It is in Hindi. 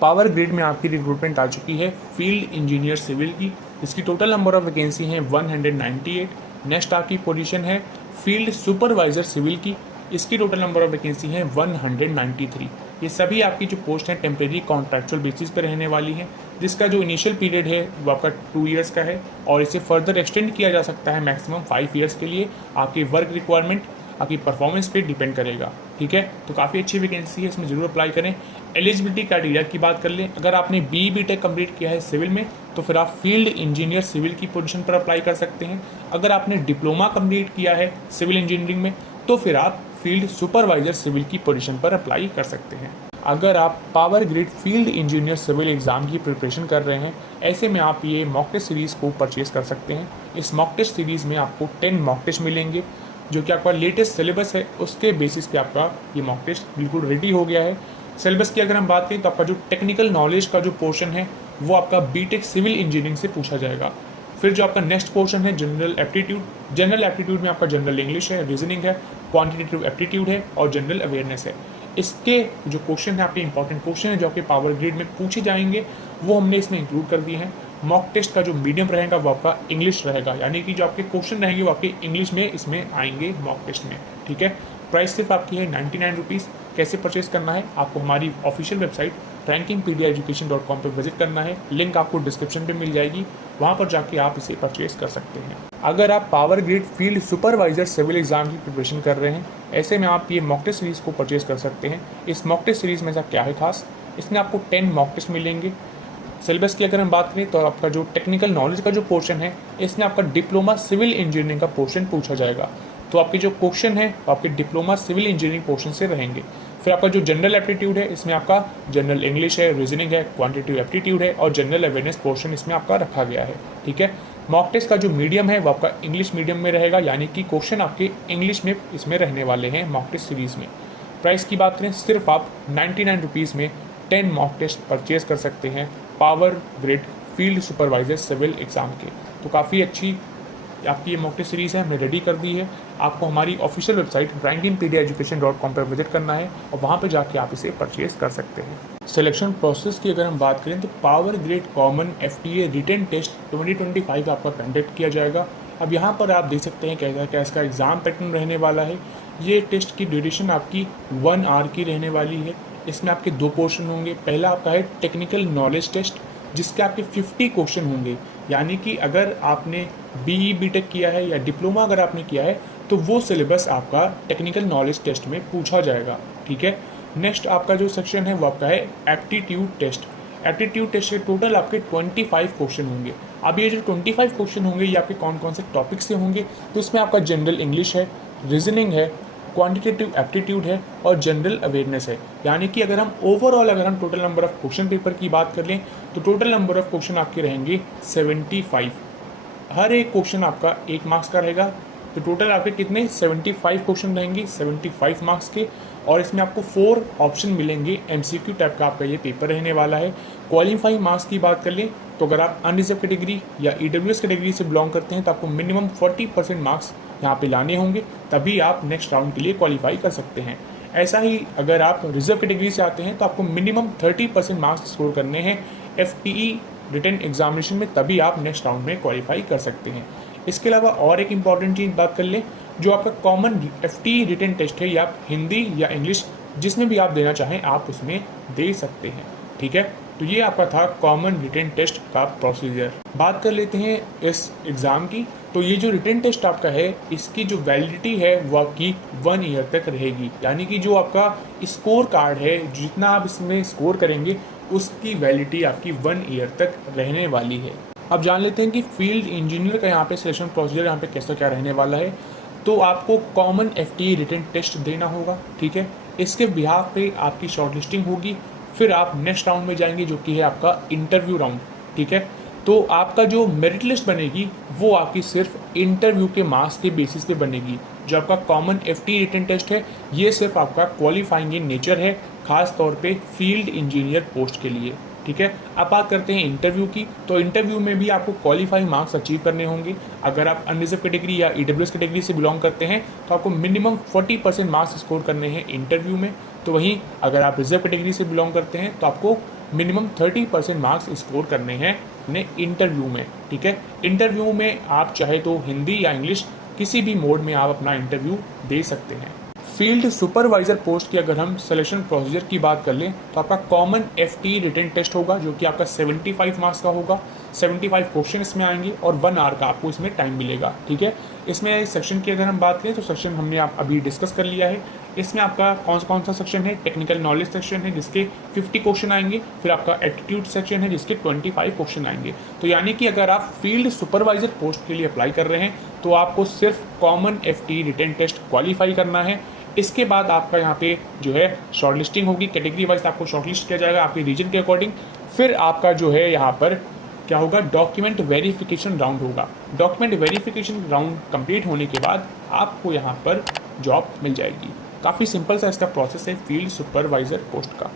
पावर ग्रिड में आपकी रिक्रूटमेंट आ चुकी है फील्ड इंजीनियर सिविल की। इसकी टोटल नंबर ऑफ वैकेंसी हैं 198। नेक्स्ट आपकी पोजीशन है फील्ड सुपरवाइजर सिविल की। इसकी टोटल नंबर ऑफ वैकेंसी हैं 193। ये सभी आपकी जो पोस्ट हैं टेम्प्रेरी कॉन्ट्रैक्चुअल बेसिस पर रहने वाली हैं, जिसका जो इनिशियल पीरियड है वो आपका 2 ईयर्स का है और इसे फर्दर एक्सटेंड किया जा सकता है मैक्सिमम 5 ईयर्स के लिए। आपकी वर्क रिक्वायरमेंट आपकी परफॉर्मेंस पे डिपेंड करेगा, ठीक है। तो काफ़ी अच्छी वैकेंसी है, इसमें ज़रूर अप्लाई करें। एलिजिबिलिटी क्राइटेरिया की बात कर लें, अगर आपने BE BTech कंप्लीट किया है सिविल में तो फिर आप फील्ड इंजीनियर सिविल की पोजीशन पर अप्लाई कर सकते हैं। अगर आपने डिप्लोमा कंप्लीट किया है सिविल इंजीनियरिंग में तो फिर आप फील्ड सुपरवाइजर सिविल की पोजीशन पर अप्लाई कर सकते हैं। अगर आप power grid field engineer civil exam की प्रिपरेशन कर रहे हैं, ऐसे में आप ये मॉक टेस्ट सीरीज़ को परचेज़ कर सकते हैं। इस मॉक टेस्ट सीरीज़ में आपको 10 मॉक टेस्ट मिलेंगे, जो कि आपका लेटेस्ट सिलेबस है उसके बेसिस पे आपका ये मॉक टेस्ट बिल्कुल रेडी हो गया है। सिलेबस की अगर हम बात करें तो आपका जो टेक्निकल नॉलेज का जो पोर्शन है वो आपका BTech सिविल इंजीनियरिंग से पूछा जाएगा। फिर जो आपका नेक्स्ट पोर्शन है जनरल एप्टीट्यूड। जनरल एप्टीट्यूड में आपका जनरल इंग्लिश है, रीजनिंग है, क्वांटिटेटिव एप्टीट्यूड है और जनरल अवेयरनेस है। इसके जो क्वेश्चन है आपके इंपॉर्टेंट क्वेश्चन है जो आपके पावर ग्रिड में पूछे जाएंगे वो हमने इसमें इंक्लूड कर दिए हैं। मॉक टेस्ट का जो मीडियम रहेगा वो आपका इंग्लिश रहेगा, यानी कि जो आपके क्वेश्चन रहेंगे वो आपके इंग्लिश में इसमें आएंगे मॉक टेस्ट में, ठीक है। प्राइस सिर्फ आपकी है 99 रुपीज़। कैसे परचेज करना है, आपको हमारी ऑफिशियल वेबसाइट rankingpediaeducation.com पर विजिट करना है। लिंक आपको डिस्क्रिप्शन पे मिल जाएगी, वहाँ पर जाके आप इसे परचेज कर सकते हैं। अगर आप power grid field supervisor civil exam की प्रिपरेशन कर रहे हैं, ऐसे में आप ये मॉक टेस्ट सीरीज़ को परचेज कर सकते हैं। इस मॉक टेस्ट सीरीज़ में ऐसा क्या है खास, इसमें आपको 10 मॉक टेस्ट मिलेंगे। सिलेबस की अगर हम बात करें तो आपका जो टेक्निकल नॉलेज का जो पोर्शन है इसमें आपका डिप्लोमा सिविल इंजीनियरिंग का पोर्शन पूछा जाएगा। तो आपके जो क्वेश्चन है वो आपके डिप्लोमा सिविल इंजीनियरिंग पोर्शन से रहेंगे। फिर आपका जो जनरल एप्टीट्यूड है इसमें आपका जनरल इंग्लिश है, रीजनिंग है, क्वांटिटेटिव एप्टीट्यूड है और जनरल अवेयरनेस पोर्शन इसमें आपका रखा गया है, ठीक है। मॉक टेस्ट का जो मीडियम है वो आपका इंग्लिश मीडियम में रहेगा, यानी कि क्वेश्चन आपके इंग्लिश में इसमें रहने वाले हैं मॉक टेस्ट सीरीज़ में। प्राइस की बात करें, सिर्फ आप 99 रुपीज़ में 10 मॉक टेस्ट परचेज कर सकते हैं power grid field supervisor civil exam के। तो काफ़ी अच्छी आपकी ये मॉक टेस्ट सीरीज़ है, हमने रेडी कर दी है। आपको हमारी ऑफिशियल वेबसाइट rankingpediaeducation.com पर विजिट करना है और वहाँ पर जाके आप इसे परचेज कर सकते हैं। सिलेक्शन प्रोसेस की अगर हम बात करें तो power grid common FTA written test 2025 आपका कंडक्ट किया जाएगा। अब यहाँ पर आप देख सकते हैं क्या इसका एग्ज़ाम पैटर्न रहने वाला है। ये टेस्ट की ड्यूरेशन आपकी 1 आवर की रहने वाली है। इसमें आपके 2 पोर्शन होंगे। पहला आपका है टेक्निकल नॉलेज टेस्ट, जिसके आपके 50 क्वेश्चन होंगे, यानी कि अगर आपने BE BTech किया है या डिप्लोमा अगर आपने किया है तो वो सिलेबस आपका टेक्निकल नॉलेज टेस्ट में पूछा जाएगा, ठीक है। नेक्स्ट आपका जो सेक्शन है वो आपका है एप्टीट्यूड टेस्ट। एप्टीट्यूड टेस्ट के टोटल आपके 25 क्वेश्चन होंगे। अब ये जो 25 क्वेश्चन होंगे ये आपके कौन कौन से टॉपिक से होंगे, तो इसमें आपका जनरल इंग्लिश है, रीजनिंग है, क्वांटिटेटिव एप्टीट्यूड है और जनरल अवेयरनेस है। यानी कि अगर हम ओवरऑल अगर हम total number of question paper की बात कर लें तो टोटल नंबर ऑफ क्वेश्चन आपके रहेंगे 75। हर एक क्वेश्चन आपका 1 मार्क्स का रहेगा, तो टोटल आपके कितने 75 क्वेश्चन रहेंगे 75 मार्क्स के। और इसमें आपको 4 ऑप्शन मिलेंगे, MCQ टाइप का आपका ये पेपर रहने वाला है। क्वालिफाइंग मार्क्स की बात कर लें तो अगर आप अनरिजर्व कैटेगरी या EWS कैटेगरी से बिलोंग करते हैं तो आपको मिनिमम 40% मार्क्स यहाँ पे लाने होंगे, तभी आप नेक्स्ट राउंड के लिए क्वालिफाई कर सकते हैं। ऐसा ही अगर आप रिजर्व कैटेगरी से आते हैं तो आपको मिनिमम 30% मार्क्स स्कोर करने हैं FTE रिटन एग्जामिनेशन में, तभी आप नेक्स्ट राउंड में क्वालिफाई कर सकते हैं। इसके अलावा और एक इम्पॉर्टेंट चीज़ बात कर लें, जो आपका कॉमन FTE रिटन टेस्ट है या आप हिंदी या इंग्लिश जिसमें भी आप देना चाहें आप उसमें दे सकते हैं, ठीक है। तो ये आपका था कॉमन रिटन टेस्ट का प्रोसीजर। बात कर लेते हैं इस एग्ज़ाम की। तो ये जो रिटन टेस्ट आपका है इसकी जो वैलिडिटी है वो आपकी 1 ईयर तक रहेगी, यानी कि जो आपका स्कोर कार्ड है जितना आप इसमें स्कोर करेंगे उसकी वैलिडिटी आपकी 1 ईयर तक रहने वाली है। अब जान लेते हैं कि फील्ड इंजीनियर का यहाँ पे सिलेक्शन प्रोसीजर यहाँ पे कैसा क्या रहने वाला है। तो आपको कॉमन FTE रिटन टेस्ट देना होगा, ठीक है। इसके बिहाफ पे आपकी शॉर्टलिस्टिंग होगी, फिर आप नेक्स्ट राउंड में जाएंगे जो कि है आपका इंटरव्यू राउंड, ठीक है। तो आपका जो मेरिट लिस्ट बनेगी वो आपकी सिर्फ इंटरव्यू के मार्क्स के बेसिस पे बनेगी। जो आपका कॉमन FTE रिटन टेस्ट है ये सिर्फ आपका क्वालिफाइंग इन नेचर है, खास तौर पे फील्ड इंजीनियर पोस्ट के लिए, ठीक है। अब बात करते हैं इंटरव्यू की। तो इंटरव्यू में भी आपको क्वालिफाइंग मार्क्स अचीव करने होंगे। अगर आप अनरिजर्व कैटेगरी या EWS कैटेगरी से बिलोंग करते हैं तो आपको मिनिमम 40% मार्क्स स्कोर करने हैं इंटरव्यू में। तो वहीं अगर आप रिजर्व कैटेगरी से बिलोंग करते हैं तो आपको मिनिमम 30% मार्क्स स्कोर करने हैं अपने इंटरव्यू में, ठीक है। इंटरव्यू में आप चाहे तो हिंदी या इंग्लिश किसी भी मोड में आप अपना इंटरव्यू दे सकते हैं। फील्ड सुपरवाइजर पोस्ट की अगर हम सिलेक्शन प्रोसीजर की बात कर लें तो आपका कॉमन FT रिटन टेस्ट होगा जो कि आपका 75 मार्क्स का होगा। 75 क्वेश्चन इसमें आएंगे और 1 आवर का आपको इसमें टाइम मिलेगा, ठीक है। इसमें सेक्शन की अगर हम बात करें तो सेक्शन हमने आप अभी डिस्कस कर लिया है। इसमें आपका कौन सा सेक्शन है, टेक्निकल नॉलेज सेक्शन है जिसके 50 क्वेश्चन आएंगे, फिर आपका एटीट्यूड सेक्शन है जिसके 25 क्वेश्चन आएंगे। तो यानी कि अगर आप फील्ड सुपरवाइजर पोस्ट के लिए अप्लाई कर रहे हैं तो आपको सिर्फ common FT written test qualify करना है। इसके बाद आपका यहाँ पे जो है शॉर्टलिस्टिंग होगी, कैटेगरी वाइज आपको शॉर्टलिस्ट किया जाएगा आपके रीजन के अकॉर्डिंग। फिर आपका जो है यहाँ पर क्या होगा, डॉक्यूमेंट वेरिफिकेशन राउंड होगा। डॉक्यूमेंट वेरिफिकेशन राउंड कंप्लीट होने के बाद आपको यहाँ पर जॉब मिल जाएगी। काफ़ी सिंपल सा इसका प्रोसेस है फील्ड सुपरवाइजर पोस्ट का।